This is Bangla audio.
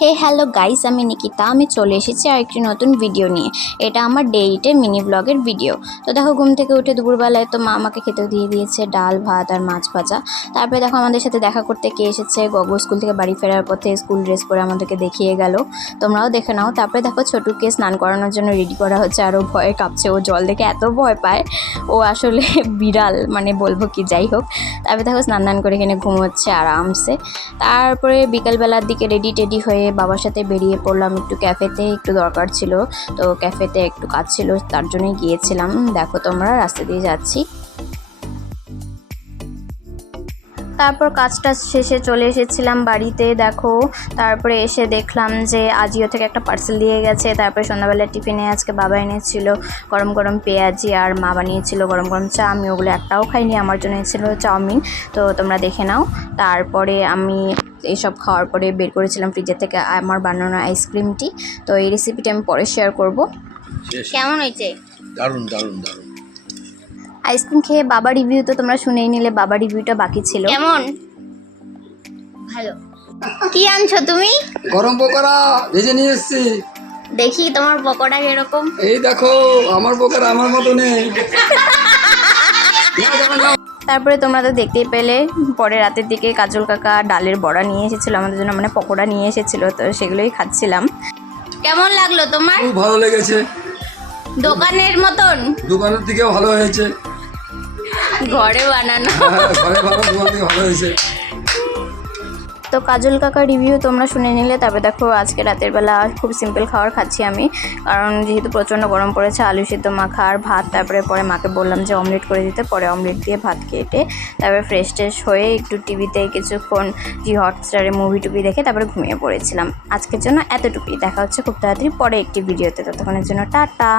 হে হ্যালো গাইস, আমি নিকিতা। আমি চলে এসেছি আর একটি নতুন ভিডিও নিয়ে। এটা আমার ডেইটে মিনি ব্লগের ভিডিও। তো দেখো, ঘুম থেকে উঠে দুপুরবেলায় তো মা আমাকে খেতে দিয়ে দিয়েছে ডাল ভাত আর মাছ ভাজা। তারপরে দেখো আমাদের সাথে দেখা করতে কে এসেছে। গগো স্কুল থেকে বাড়ি ফেরার পথে স্কুল ড্রেস পরে আমাদেরকে দেখিয়ে গেল, তোমরাও দেখে নাও। তারপরে দেখো ছোটুকে স্নান করানোর জন্য রেডি করা হচ্ছে, আরও ভয়ে কাঁপছে। ও জল দেখে এত ভয় পায়, ও আসলে বিড়াল, মানে বলবো কি, যাই হোক। তারপরে দেখো স্নান করে এখানে ঘুমোচ্ছে আরামসে। তারপরে বিকালবেলার দিকে রেডি টেডি হয়ে বাবার সাথে বেরিয়ে পড়লাম একটু ক্যাফেতে, একটু দরকার ছিল। তো ক্যাফেতে একটু কাজ ছিল, তার জন্যই গিয়েছিলাম। দেখো তোমরা, রাস্তা দিয়ে যাচ্ছি। তারপর কাজটা শেষে চলে এসেছিলাম বাড়িতে। দেখো, তারপরে এসে দেখলাম যে আজিও থেকে একটা পার্সেল দিয়ে গেছে। তারপরে সন্ধ্যাবেলার টিফিনে আজকে বাবা এনেছিল গরম গরম পেঁয়াজি, আর মা বানিয়েছিল গরম গরম চা। আমি ওগুলো একটাও খাইনি, আমার জন্য ছিল চাউমিন। তো তোমরা দেখে নাও। তারপরে আমি এইসব খাওয়ার পরে বের করেছিলাম ফ্রিজের থেকে আমার বানানো আইসক্রিমটি। তো এই রেসিপিটা আমি পরে শেয়ার করব। কেমন হয়েছে? দারুণ দারুণ দারুণ। আইসক্রিম খেয়ে বাবা রিভিউ তো তোমরা শুনেই নিলে, বাবা রিভিউটা বাকি ছিল। কেমন? ভালো। কি আনছো তুমি? গরম পকোড়া ভেজে নিয়ে এসেছি। দেখি তোমার পকোড়া কিরকম। এই দেখো, আমার পকোড়া আমার মতো নেই। তারপরে তোমরা তো দেখতেই পেলে, পরে রাতের দিকে কাজল কাকা ডালের বড়া নিয়ে এসেছিলো আমাদের জন্য, মানে পকোড়া নিয়ে এসেছিলো। তো সেগুলোই খাচ্ছিলাম। কেমন লাগলো তোমার? খুব ভালো লেগেছে। দোকানের মতন? দোকানের থেকেও ভালো হয়েছে। ঘরে বানানো। ঘরে ভালো, দোকান থেকে ভালো হয়েছে। তো কাজল কাকার রিভিউ তোমরা শুনে নিলে। তারপরে দেখো আজকে রাতের বেলা খুব সিম্পল খাবার খাচ্ছি আমি, কারণ যেহেতু প্রচণ্ড গরম পড়েছে। আলু সিদ্ধ মাখা আর ভাত। তারপরে মাকে বললাম যে অমলেট করে দিতে, পরে অমলেট দিয়ে ভাত কেটে তারপরে ফ্রেশ ট্রেশ হয়ে একটু টিভিতে কিছুক্ষণ হটস্টারে মুভি টুভি দেখে তারপরে ঘুমিয়ে পড়েছিলাম। আজকের জন্য এতটুকুই। দেখা হচ্ছে খুব তাড়াতাড়ি পরে একটি ভিডিওতে। ততক্ষণের জন্য টাটা।